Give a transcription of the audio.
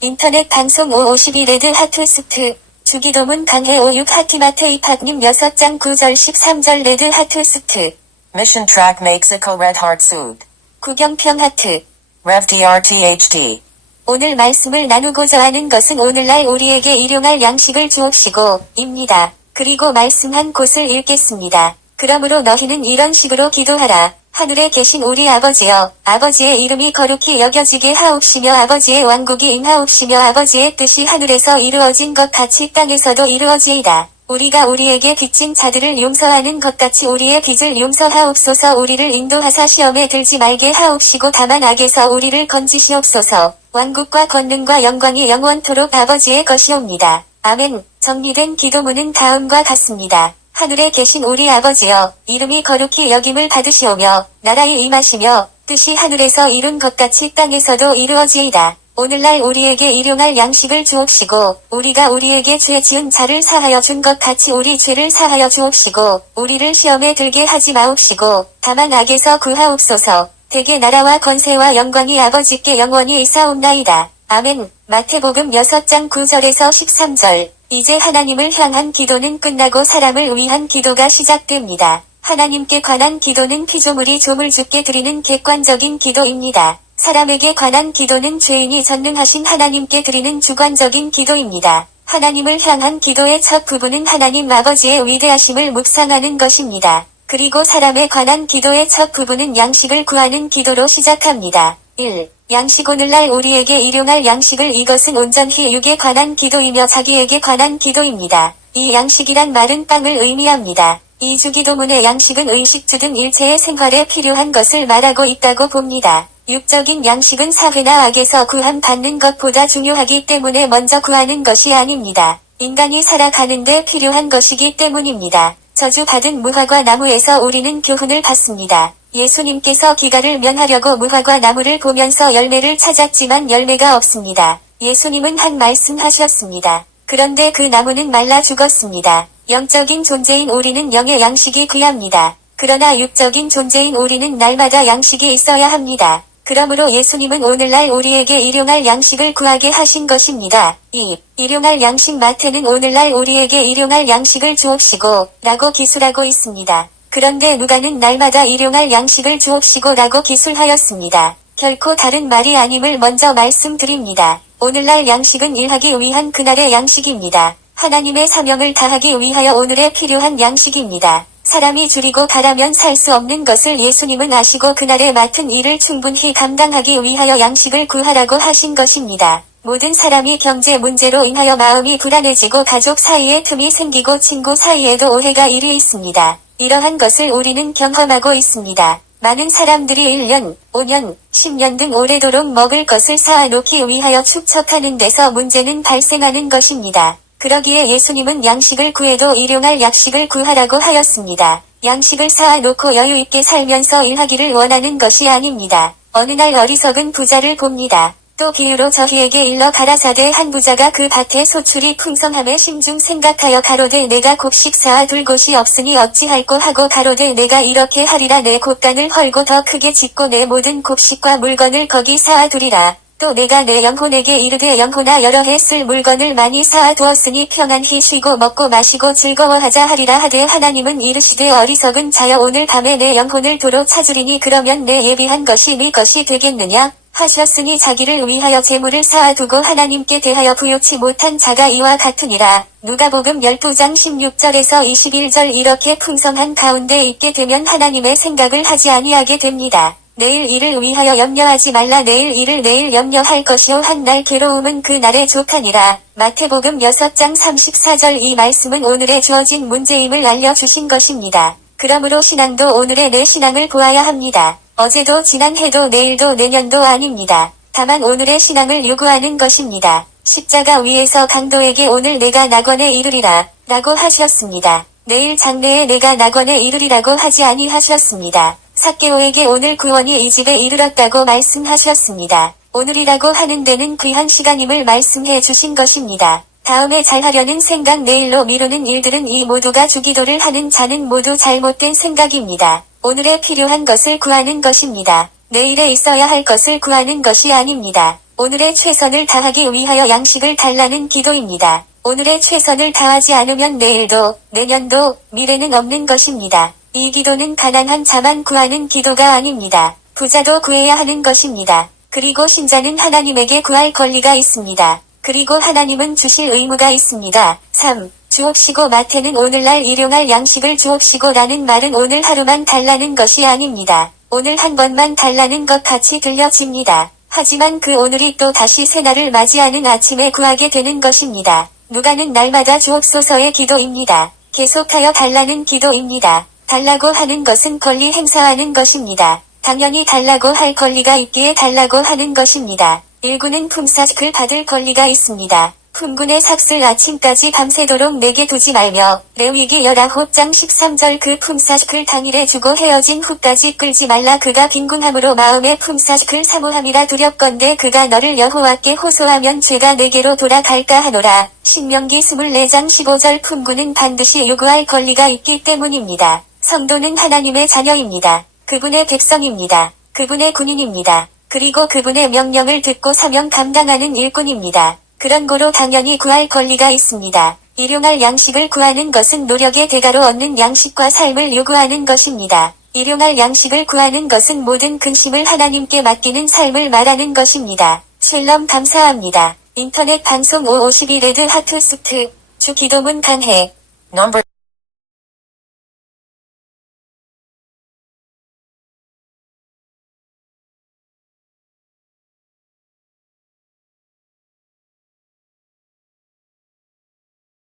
인터넷 방송 552 레드 하투스트. 주기도문 강해 56 하티마트 이팝님 6장 9절 13절 레드 하투스트. Mission track Mexico Red Heart Sud. 구경평 하트. Rev DRTHD. 오늘 말씀을 나누고자 하는 것은 오늘날 우리에게 일용할 양식을 주옵시고, 입니다. 그리고 말씀한 곳을 읽겠습니다. 그러므로 너희는 이런 식으로 기도하라. 하늘에 계신 우리 아버지여, 아버지의 이름이 거룩히 여겨지게 하옵시며 아버지의 왕국이 임하옵시며 아버지의 뜻이 하늘에서 이루어진 것 같이 땅에서도 이루어지이다. 우리가 우리에게 빚진 자들을 용서하는 것 같이 우리의 빚을 용서하옵소서. 우리를 인도하사 시험에 들지 말게 하옵시고 다만 악에서 우리를 건지시옵소서. 왕국과 권능과 영광이 영원토록 아버지의 것이옵니다. 아멘. 정리된 기도문은 다음과 같습니다. 하늘에 계신 우리 아버지여, 이름이 거룩히 여김을 받으시오며 나라에 임하시며 뜻이 하늘에서 이룬 것 같이 땅에서도 이루어지이다. 오늘날 우리에게 일용할 양식을 주옵시고 우리가 우리에게 죄 지은 자를 사하여 준 것 같이 우리 죄를 사하여 주옵시고 우리를 시험에 들게 하지 마옵시고 다만 악에서 구하옵소서. 대개 나라와 권세와 영광이 아버지께 영원히 있사옵나이다. 아멘. 마태복음 6장 9절에서 13절. 이제 하나님을 향한 기도는 끝나고 사람을 위한 기도가 시작됩니다. 하나님께 관한 기도는 피조물이 조물주께 드리는 객관적인 기도입니다. 사람에게 관한 기도는 죄인이 전능하신 하나님께 드리는 주관적인 기도입니다. 하나님을 향한 기도의 첫 부분은 하나님 아버지의 위대하심을 묵상하는 것입니다. 그리고 사람에 관한 기도의 첫 부분은 양식을 구하는 기도로 시작합니다. 1. 양식. 오늘날 우리에게 일용할 양식을. 이것은 온전히 육에 관한 기도이며 자기에게 관한 기도입니다. 이 양식이란 말은 빵을 의미합니다. 이 주기도문의 양식은 의식주든 일체의 생활에 필요한 것을 말하고 있다고 봅니다. 육적인 양식은 사회나 악에서 구함받는 것보다 중요하기 때문에 먼저 구하는 것이 아닙니다. 인간이 살아가는데 필요한 것이기 때문입니다. 저주받은 무화과 나무에서 우리는 교훈을 받습니다. 예수님께서 기갈을 면하려고 무화과 나무를 보면서 열매를 찾았지만 열매가 없습니다. 예수님은 한 말씀 하셨습니다. 그런데 그 나무는 말라 죽었습니다. 영적인 존재인 우리는 영의 양식이 귀합니다. 그러나 육적인 존재인 우리는 날마다 양식이 있어야 합니다. 그러므로 예수님은 오늘날 우리에게 일용할 양식을 구하게 하신 것입니다. 2. 일용할 양식. 마태는 오늘날 우리에게 일용할 양식을 주옵시고 라고 기술하고 있습니다. 그런데 누가는 날마다 일용할 양식을 주옵시고 라고 기술하였습니다. 결코 다른 말이 아님을 먼저 말씀드립니다. 오늘날 양식은 일하기 위한 그날의 양식입니다. 하나님의 사명을 다하기 위하여 오늘에 필요한 양식입니다. 사람이 줄이고 가라면 살 수 없는 것을 예수님은 아시고 그날에 맡은 일을 충분히 감당하기 위하여 양식을 구하라고 하신 것입니다. 모든 사람이 경제 문제로 인하여 마음이 불안해지고 가족 사이에 틈이 생기고 친구 사이에도 오해가 일이 있습니다. 이러한 것을 우리는 경험하고 있습니다. 많은 사람들이 1년, 5년, 10년 등 오래도록 먹을 것을 쌓아놓기 위하여 축적하는 데서 문제는 발생하는 것입니다. 그러기에 예수님은 양식을 구해도 일용할 양식을 구하라고 하였습니다. 양식을 쌓아놓고 여유있게 살면서 일하기를 원하는 것이 아닙니다. 어느 날 어리석은 부자를 봅니다. 또 비유로 저희에게 일러 가라사대 한 부자가 그 밭에 소출이 풍성함에 심중 생각하여 가로되 내가 곡식 쌓아둘 곳이 없으니 어찌할꼬 하고 가로되 내가 이렇게 하리라. 내 곡간을 헐고 더 크게 짓고 내 모든 곡식과 물건을 거기 쌓아두리라. 또 내가 내 영혼에게 이르되 영혼아 여러 해 쓸 물건을 많이 쌓아두었으니 평안히 쉬고 먹고 마시고 즐거워하자 하리라 하되 하나님은 이르시되 어리석은 자여 오늘 밤에 내 영혼을 도로 찾으리니 그러면 내 예비한 것이 네 것이 되겠느냐 하셨으니 자기를 위하여 재물을 쌓아두고 하나님께 대하여 부요치 못한 자가 이와 같으니라. 누가복음 12장 16절에서 21절. 이렇게 풍성한 가운데 있게 되면 하나님의 생각을 하지 아니하게 됩니다. 내일 일을 위하여 염려하지 말라. 내일 일을 내일 염려할 것이요 한 날 괴로움은 그 날에 족하니라. 마태복음 6장 34절. 이 말씀은 오늘에 주어진 문제임을 알려주신 것입니다. 그러므로 신앙도 오늘의 내 신앙을 보아야 합니다. 어제도 지난해도 내일도 내년도 아닙니다. 다만 오늘의 신앙을 요구하는 것입니다. 십자가 위에서 강도에게 오늘 내가 낙원에 이르리라 라고 하셨습니다. 내일 장래에 내가 낙원에 이르리라고 하지 아니하셨습니다. 삭개오에게 오늘 구원이 이 집에 이르렀다고 말씀하셨습니다. 오늘이라고 하는 데는 귀한 시간임을 말씀해 주신 것입니다. 다음에 잘하려는 생각, 내일로 미루는 일들은 이 모두가 주기도를 하는 자는 모두 잘못된 생각입니다. 오늘에 필요한 것을 구하는 것입니다. 내일에 있어야 할 것을 구하는 것이 아닙니다. 오늘의 최선을 다하기 위하여 양식을 달라는 기도입니다. 오늘의 최선을 다하지 않으면 내일도, 내년도, 미래는 없는 것입니다. 이 기도는 가난한 자만 구하는 기도가 아닙니다. 부자도 구해야 하는 것입니다. 그리고 신자는 하나님에게 구할 권리가 있습니다. 그리고 하나님은 주실 의무가 있습니다. 3. 주옵시고 마태는 오늘날 일용할 양식을 주옵시고 라는 말은 오늘 하루만 달라는 것이 아닙니다. 오늘 한 번만 달라는 것 같이 들려집니다. 하지만 그 오늘이 또 다시 새날을 맞이하는 아침에 구하게 되는 것입니다. 누가는 날마다 주옵소서의 기도입니다. 계속하여 달라는 기도입니다. 달라고 하는 것은 권리 행사하는 것입니다. 당연히 달라고 할 권리가 있기에 달라고 하는 것입니다. 일군은 품삯을 받을 권리가 있습니다. 품꾼의 삭슬 아침까지 밤새도록 내게 두지 말며 레위기 19장 13절 그 품삯을 당일에 주고 헤어진 후까지 끌지 말라. 그가 빈궁함으로 마음에 품삯을 사모함이라 두렵건대 그가 너를 여호와께 호소하면 죄가 내게로 돌아갈까 하노라. 신명기 24장 15절 품꾼은 반드시 요구할 권리가 있기 때문입니다. 성도는 하나님의 자녀입니다. 그분의 백성입니다. 그분의 군인입니다. 그리고 그분의 명령을 듣고 사명 감당하는 일꾼입니다. 그런 고로 당연히 구할 권리가 있습니다. 일용할 양식을 구하는 것은 노력의 대가로 얻는 양식과 삶을 요구하는 것입니다. 일용할 양식을 구하는 것은 모든 근심을 하나님께 맡기는 삶을 말하는 것입니다. 샬롬 감사합니다. 인터넷 방송 552 레드 하트 수트 주 기도문 강해 Number